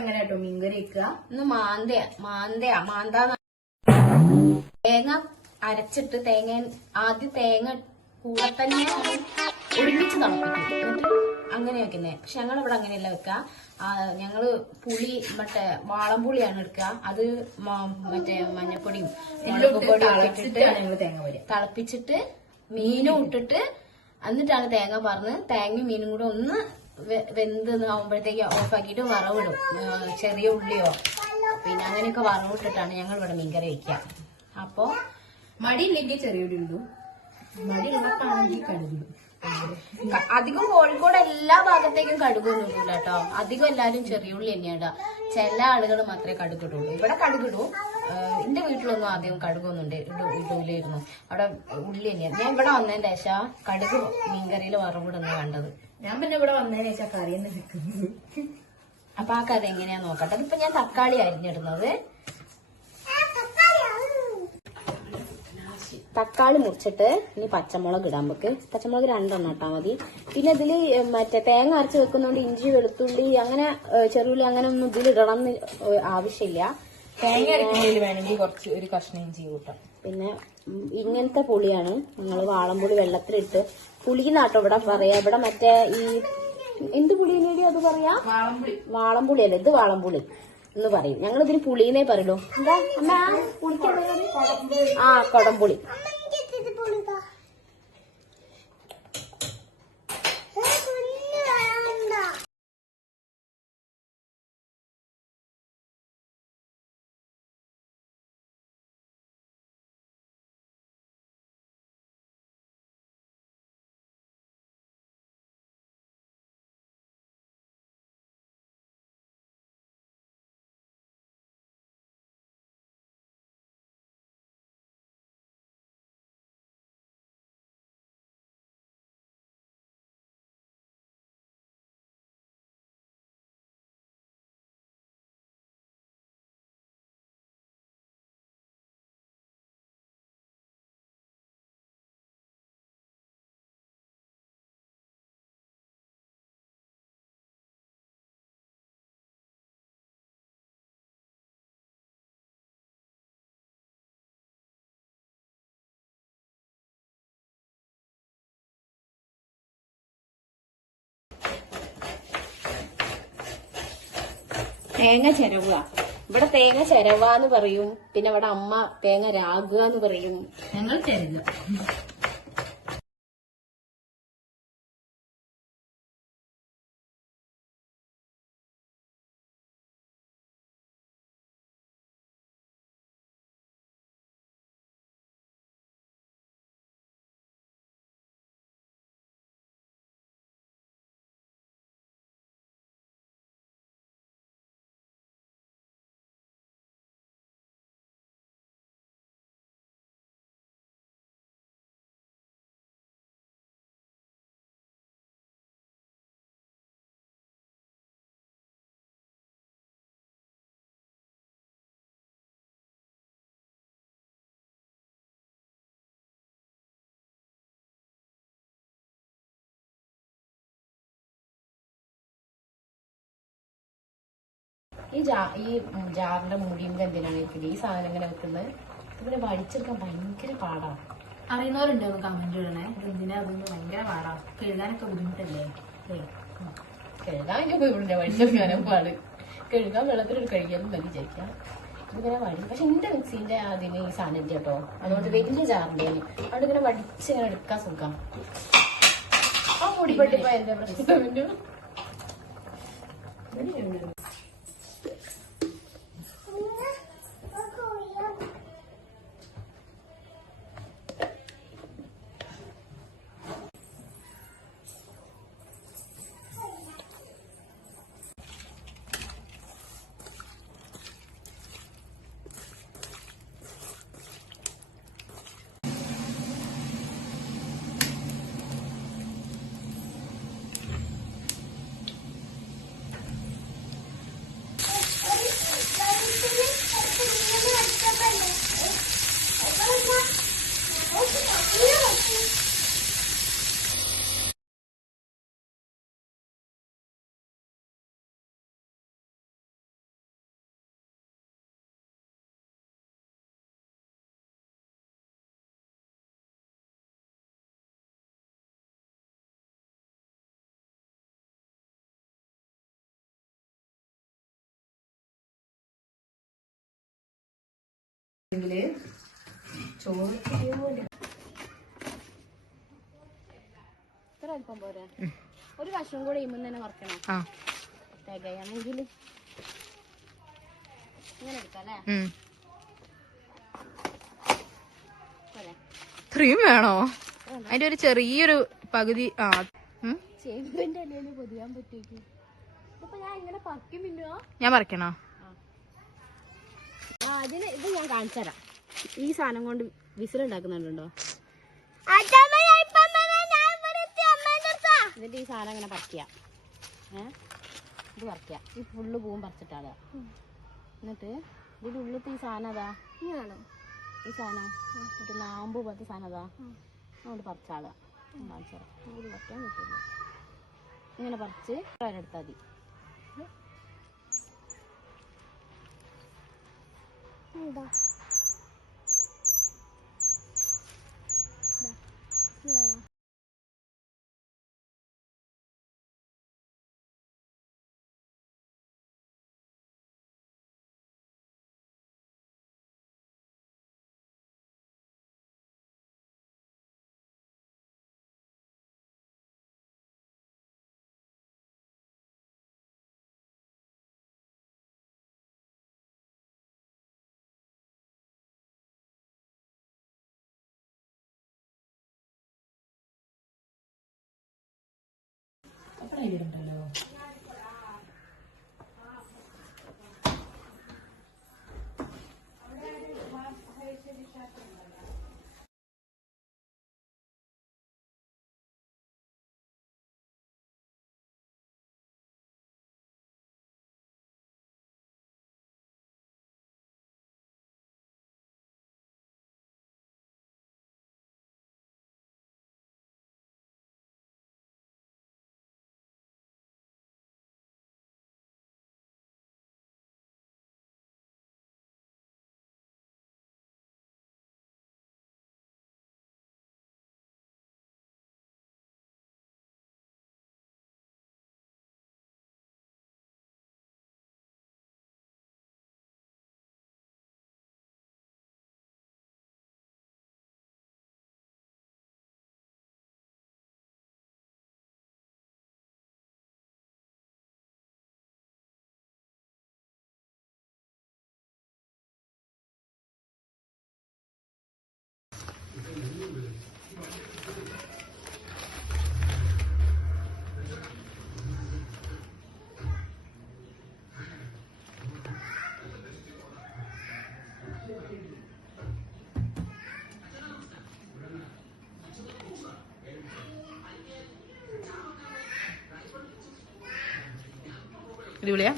എങ്ങനെ കേട്ടോ മീൻകറി വെക്കുക. ഇന്ന് മാന്താ തേങ്ങ അരച്ചിട്ട് ആദ്യം തേങ്ങ കൂടെ തന്നെ ഒരുമിച്ച് തിളപ്പിക്കും. എന്നിട്ട് അങ്ങനെ വെക്കുന്നേ. പക്ഷെ ഞങ്ങളിവിടെ അങ്ങനെയല്ല വെക്കുക. ഞങ്ങള് പുളി മറ്റേ വാളംപുളിയാണ് എടുക്കുക. അത് മറ്റേ മഞ്ഞപ്പൊടിയും മുളക് പൊടിയും ഇട്ടിട്ട് തിളപ്പിച്ചിട്ട് മീനും ഇട്ടിട്ട് എന്നിട്ടാണ് തേങ്ങ പറഞ്ഞ് തേങ്ങയും മീനും കൂടെ ഒന്ന് വെന്ത് ആവുമ്പോഴത്തേക്ക് ഓഫാക്കിയിട്ട് വറവിടും. ചെറിയ ഉള്ളിയോ പിന്നെ അങ്ങനെയൊക്കെ വറവിട്ടിട്ടാണ് ഞങ്ങൾ ഇവിടെ മീൻകറി വയ്ക്കുക. അപ്പൊ മടിയില്ലെങ്കിൽ ചെറിയ ഉള്ളി ഇടും, മടിയുള്ളപ്പാണെങ്കിൽ കടുകിടും. അധികം കോഴിക്കോട് എല്ലാ ഭാഗത്തേക്കും കടുകൊന്നും ഇടൂല കേട്ടോ. അധികം എല്ലാരും ചെറിയുള്ളി തന്നെയാണ് ഇടുക. ചില ആളുകൾ മാത്രമേ കടുകിടുള്ളൂ. ഇവിടെ കടുകിടും. എന്റെ വീട്ടിലൊന്നും ആദ്യം കടുകൊന്നും ഇടൂലായിരുന്നു. അവിടെ ഉള്ളി തന്നെയാണ്. ഞാൻ ഇവിടെ വന്നതിന്റെ ശേഷം കടുക് മീൻകറിയിൽ വറവിടുന്ന കണ്ടത്. ഞാൻ പിന്നെ ഇവിടെ വന്നതിന് ശേഷം കറി തന്നെ വെക്കുന്നത്. അപ്പൊ ആ കറി എങ്ങനെയാ നോക്കട്ടെ. അതിപ്പോ ഞാൻ തക്കാളി അരിഞ്ഞിടുന്നത്. തക്കാളി മുറിച്ചിട്ട് ഇനി പച്ചമുളക് ഇടാൻ നമുക്ക്. പച്ചമുളക് 2 ഇട്ടാ മതി. പിന്നെ ഇതില് മറ്റേ തേങ്ങ അരച്ച് വെക്കുന്നോണ്ട് ഇഞ്ചി വെളുത്തുള്ളി അങ്ങനെ ചെറുള്ളി അങ്ങനെ ഒന്നും ഇതിൽ ഇടണം എന്ന് ആവശ്യമില്ല. തേങ്ങ അരക്കുന്നതിൽ വേണമെങ്കിൽ കുറച്ച് ഒരു കഷ്ണം ഇഞ്ചി കൂട്ടാം. പിന്നെ ഇങ്ങനത്തെ പുളിയാണ് ഞങ്ങള് വാളംപുളി വെള്ളത്തിലിട്ട് പുളിന്നാട്ടോ ഇവിടെ പറയാ. ഇവിടെ മറ്റേ ഈ എന്ത് പുളിനേടി അത് പറയാ? വാളംപുളി അല്ലേ, ഇത് വാളംപുളി എന്ന് പറയും. ഞങ്ങൾ ഇതിന് പുളിന്നേ പറയുള്ളൂ. എന്താ അമ്മ പുളിക്കാൻ? കൊടംപുളി. തേങ്ങ ചിരവുക. ഇവിടെ തേങ്ങ ചിരവാന്ന് പറയും. പിന്നെ ഇവിടെ അമ്മ തേങ്ങ രാകുക എന്ന് പറയും. ഞങ്ങൾ ചിരക. ഈ ജാറിന്റെ മുടിയുമ്പോ എന്തിനാണ് വെക്കുന്നത്? ഈ സാധനം എങ്ങനെ വെക്കുന്നത്? ഇവിടെ വടിച്ചെടുക്കാൻ ഭയങ്കര പാടാണ്. അറിയുന്നവരുണ്ടോ കമന്റ് ഇടണേ. എന്തിനാ അതൊന്നും ഭയങ്കര പാടാ. കഴുകാനൊക്കെ ബുദ്ധിമുട്ടല്ലേ? കഴുകാൻ ഇവിടെ വടിച്ചെടുക്കാനും പാട്. കഴുകാൻ വെള്ളത്തിലൊരു കഴിക്കാനും തന്നെ വിചാരിക്കാം. ഇതിങ്ങനെ വടി. പക്ഷെ എന്റെ മിക്സിന്റെ അതിന് ഈ സാധനം ഇല്ല കേട്ടോ. അതുകൊണ്ട് വലിയ ജാറിന്റെ അവിടെ ഇങ്ങനെ വടിച്ചിങ്ങനെ എടുക്കാൻ സുഖം. ആ മുടി പൊട്ടിപ്പോ എന്താ പ്രശ്നം? ചോറ് ഇത്ര അല്പം പോരെ? ഒരു കഷ്ണം കൂടെ ഇമ്മ തന്നെ വറക്കണം. തികയാണെങ്കിൽ ഇങ്ങനെ എടുക്കാം അല്ലേ? ഇത്രയും വേണോ? അതിന്റെ ഒരു ചെറിയൊരു പകുതി. ചേമ്പിന്റെ അല്ലേ പൊതിയാൻ പറ്റേക്ക്. ഇപ്പൊ ഞാൻ ഇങ്ങനെ പറിക്കും. പിന്നോ ഞാൻ പറിക്കണോ? അതിന് ഇത് ഞാൻ കാണിച്ചു തരാം. ഈ സാധനം കൊണ്ട് വിസിലുണ്ടാക്കുന്നുണ്ടോ? എന്നിട്ട് ഈ സാധനം ഇങ്ങനെ പറിക്കുക. ഇത് പറിക്കുക. ഈ ഫുള്ള് പൂവും പറിച്ചിട്ടാണ്. എന്നിട്ട് ഇതിൻ്റെ ഉള്ളിലത്തെ ഈ സാധനം അതാ, ഈ സാധനം ഒരു നാമ്പ് പോലത്തെ സാധനം അതാ, അതുകൊണ്ട് പറിച്ചാളുക. കാണിച്ചു തരാം. ഇത് പറിക്കാൻ പറ്റില്ല. ഇങ്ങനെ പറിച്ച് എടുത്താൽ മതി. അപ്പഴല്ലോ അടിപൊളിയാ.